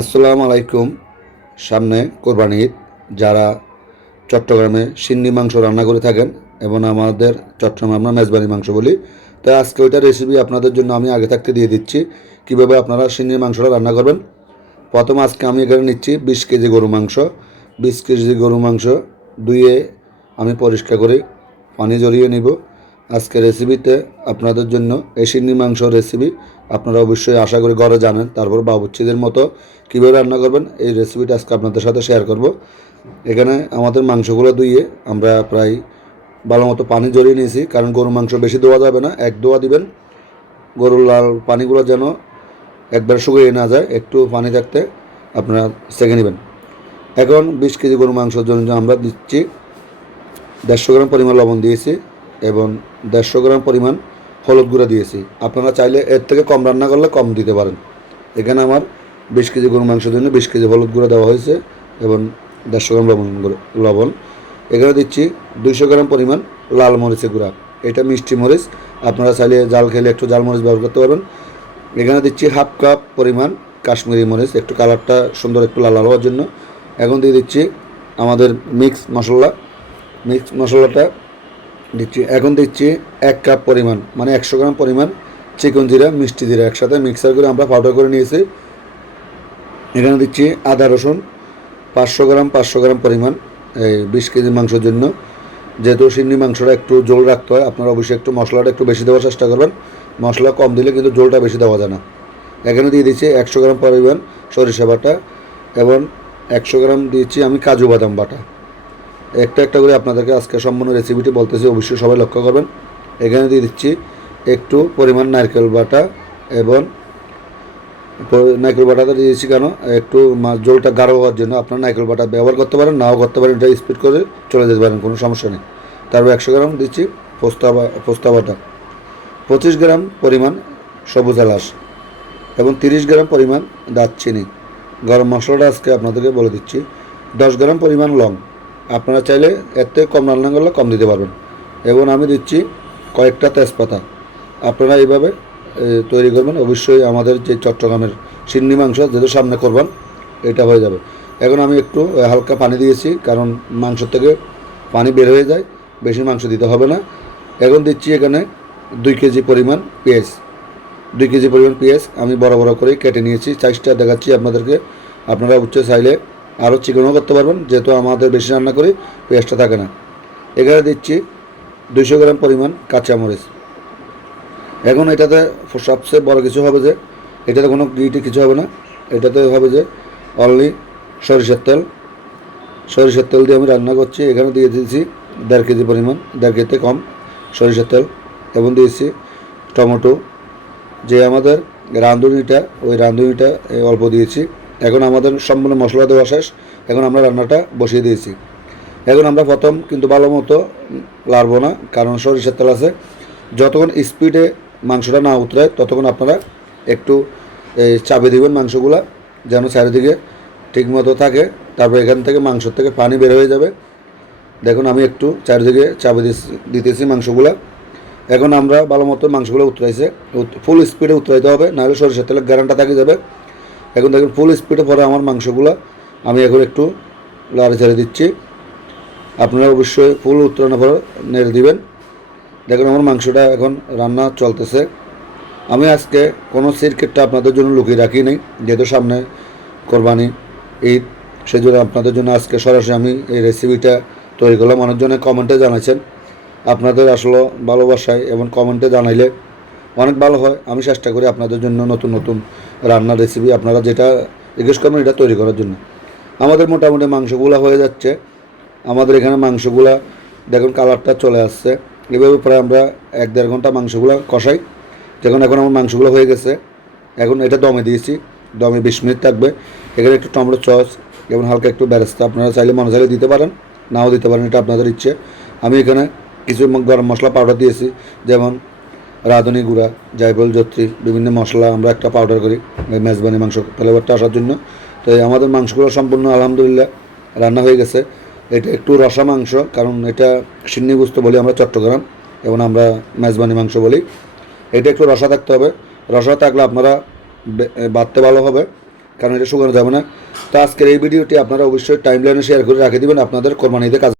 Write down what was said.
আসসালামু আলাইকুম। সামনে কোরবানি ঈদ। যারা চট্টগ্রামে সিন্নি মাংস রান্না করে থাকেন এবং আমাদের চট্টগ্রামে আমরা মেজবানি মাংস বলি, তাই আজকে ওইটার রেসিপি আপনাদের জন্য আমি আগে থাকতে দিয়ে দিচ্ছি কীভাবে আপনারা সিন্নির মাংসটা রান্না করবেন। প্রথম আজকে আমি এখানে নিচ্ছি 20 কেজি গরু মাংস। 20 কেজি গরু মাংস ধুয়ে আমি পরিষ্কার করে পানি ঝরিয়ে নিব। আজকে রেসিপিতে আপনাদের জন্য এই সিন্নি মাংস রেসিপি আপনারা অবশ্যই আশা করি ঘরে জানেন, তারপর বাবুর্চিদের মতো কীভাবে রান্না করবেন এই রেসিপিটা আজকে আপনাদের সাথে শেয়ার করব। এখানে আমাদের মাংসগুলো ধুয়ে আমরা প্রায় ভালো মতো পানি ঝরিয়ে নিয়েছি, কারণ গরুর মাংস বেশি ধোয়া যাবে না, এক ধোয়া দিবেন। গরুর লাল পানিগুলো যেন একবার শুকিয়ে না যায়, একটু পানি থাকতে আপনারা সেঁকে নেবেন। এখন 20 কেজি গরু মাংসের জন্য আমরা দিচ্ছি 150 গ্রাম পরিমাণ লবণ দিয়েছি এবং 150 গ্রাম পরিমাণ হলুদ গুঁড়া দিয়েছি। আপনারা চাইলে এর থেকে কম রান্না করলে কম দিতে পারেন। এখানে আমার 20 কেজি গরু মাংসের জন্য 20 কেজি হলুদ গুঁড়া দেওয়া হয়েছে এবং 150 গ্রাম লবণ। এখানে দিচ্ছি 200 গ্রাম পরিমাণ লাল মরিচের গুঁড়া, এটা মিষ্টি মরিচ, আপনারা চাইলে জাল খেলে একটু জাল মরিচ ব্যবহার করতে পারবেন। এখানে দিচ্ছি হাফ কাপ পরিমাণ কাশ্মীরি মরিচ, একটু কালারটা সুন্দর একটু লাল হওয়ার জন্য। এখন দিয়ে দিচ্ছি আমাদের মিক্স মশলাটা দিচ্ছি। এখন দিচ্ছি 1 কাপ পরিমাণ মানে 100 গ্রাম পরিমাণ চিকন জিরা, মিষ্টি জিরা একসাথে মিক্সার করে আমরা পাউডার করে নিয়েছি। এখানে দিচ্ছি আদা রসুন 500 গ্রাম পরিমাণ এই 20 কেজি মাংসের জন্য। যেহেতু সিন্নি মাংসটা একটু ঝোল রাখতে হয়, আপনারা অবশ্যই একটু মশলাটা একটু বেশি দেওয়ার চেষ্টা করবেন। মশলা কম দিলে কিন্তু ঝোলটা বেশি দেওয়া যায় না। এখানে দিয়ে দিচ্ছি 100 গ্রাম পরিমাণ সরিষা বাটা এবং 100 গ্রাম দিয়েছি আমি কাজু বাদাম বাটা। একটা একটা করে আপনাদেরকে আজকে সম্পূর্ণ রেসিপিটি বলতেছি, অবশ্যই সবাই লক্ষ্য করবেন। এখানে দিয়ে দিচ্ছি একটু পরিমাণ নারকেল বাটা এবং নারকেল বাটাটা দিয়েছি কেন, একটু ঝোলটা গাঢ় হওয়ার জন্য। আপনারা নারকেল বাটা ব্যবহার করতে পারেন, নাও করতে পারেন, এটা স্পিড করে চলে যেতে পারেন, কোনো সমস্যা নেই। তারপর 100 গ্রাম দিচ্ছি পোস্তা বাটা, 25 গ্রাম পরিমাণ সবুজ এলাচ এবং 30 গ্রাম পরিমাণ দারচিনি। গরম মশলাটা আজকে আপনাদেরকে বলে দিচ্ছি 10 গ্রাম পরিমাণ লং। আপনারা চাইলে এর থেকে কম রান্না করলে কম দিতে পারবেন। এবং আমি দিচ্ছি কয়েকটা তেজপাতা। আপনারা এইভাবে তৈরি করবেন। অবশ্যই আমাদের যে চট্টগ্রামের সিন্নি মাংস যেহেতু সামনে করবেন, এটা হয়ে যাবে। এখন আমি একটু হালকা পানি দিয়েছি, কারণ মাংস থেকে পানি বের হয়ে যায়, বেশি মাংস দিতে হবে না। এখন দিচ্ছি এখানে 2 কেজি পরিমাণ পেঁয়াজ। 2 কেজি পরিমাণ পেঁয়াজ আমি বড় বড় করে কেটে নিয়েছি, সাইজটা দেখাচ্ছি আপনাদেরকে। আপনারা উচ্চ চাইলে আরও চিকনও করতে পারবেন, যেহেতু আমাদের বেশি রান্না করি পেঁয়াজটা থাকে না। এখানে দিচ্ছি 200 গ্রাম পরিমাণ কাঁচামরিচ। এখন এটাতে সবচেয়ে বড় কিছু হবে যে এটাতে কোনো কিছু হবে না, এটাতে হবে যে অনলি সরিষার তেল দিয়ে আমি রান্না করছি। এখানে দিয়ে দিয়েছি 1.5 কেজি পরিমাণ, 1.5 কেজিতে কম সরিষার তেল এবং দিয়েছি টমেটো। যে আমাদের রাঁধুনিটা, ওই রাঁধুনিটা অল্প দিয়েছি। এখন আমাদের সম্পূর্ণ মশলা দেওয়া শেষ, এখন আমরা রান্নাটা বসিয়ে দিয়েছি। এখন আমরা প্রথম কিন্তু ভালো মতো লাড়বো না, কারণ সরিষার তেল আছে। যতক্ষণ স্পিডে মাংসটা না উতরায় ততক্ষণ আপনারা একটু চাপে দিবেন মাংসগুলা, যেন চারিদিকে ঠিকমতো থাকে। তারপর এখান থেকে মাংসর থেকে পানি বের হয়ে যাবে। দেখুন আমি একটু চারিদিকে চাপে দিতেছি মাংসগুলা। এখন আমরা ভালো মতো মাংসগুলো উতরাইছে, ফুল স্পিডে উতরাইতে হবে, নাহলে সরিষার তেলের গ্যারান্টি থাকে যাবে। এখন দেখুন ফুল স্পিডে পরে আমার মাংসগুলো আমি এখন একটু লাড়ে ছেড়ে দিচ্ছি। আপনারা অবশ্যই ফুল উত্তরানোর পর নেড়ে দিবেন। দেখুন আমার মাংসটা এখন রান্না চলতেছে। আমি আজকে কোনো সিক্রেটটা আপনাদের জন্য লুকিয়ে রাখি নেই, যেহেতু সামনে কোরবানি ঈদ, সেই জন্য আপনাদের জন্য আজকে সরাসরি আমি এই রেসিপিটা তৈরি করলাম। অনেকজনে কমেন্টে জানাচ্ছেন, আপনাদের আসলে ভালোবাসায় এবং কমেন্টে জানাইলে অনেক ভালো হয়। আমি চেষ্টা করি আপনাদের জন্য নতুন নতুন রান্নার রেসিপি আপনারা যেটা জিজ্ঞেস করবেন এটা তৈরি করার জন্য। আমাদের মোটামুটি মাংসগুলো হয়ে যাচ্ছে। আমাদের এখানে মাংসগুলা দেখুন কালারটা চলে আসছে। এভাবে প্রায় আমরা 1-1.5 ঘন্টা মাংসগুলো কষাই। এখন আমার মাংসগুলো হয়ে গেছে। এখন এটা দমে দিয়েছি, দমে 20 মিনিট থাকবে। এখানে একটু টমেটো সস এবং হালকা একটু বেরেস্তা আপনারা চাইলে মনে চাইলে দিতে পারেন, নাও দিতে পারেন, এটা আপনাদের ইচ্ছে। আমি এখানে কিছু গরম মশলা পাউডার দিয়েছি, যেমন রাঁধুনি গুঁড়া, জায়ফল, জত্রি, বিভিন্ন মশলা আমরা একটা পাউডার করি এই মেজবানি মাংস ফ্লেভারটা আসার জন্য। তো আমাদের মাংসগুলো সম্পূর্ণ আলহামদুলিল্লাহ রান্না হয়ে গেছে। এটা একটু রসা মাংস, কারণ এটা সিন্নি গোস্ত বলি আমরা চট্টগ্রাম, এবং আমরা মেজবানি মাংস বলি। এটা একটু রসা থাকতে হবে, রসা থাকলে আপনারা বাড়তে ভালো হবে। কারণ এটা শুকানো যাবে না। তো আজকের এই ভিডিওটি আপনারা অবশ্যই টাইমলাইনে শেয়ার করে রাখে দিবেন আপনাদের কোরবানিতে কাজ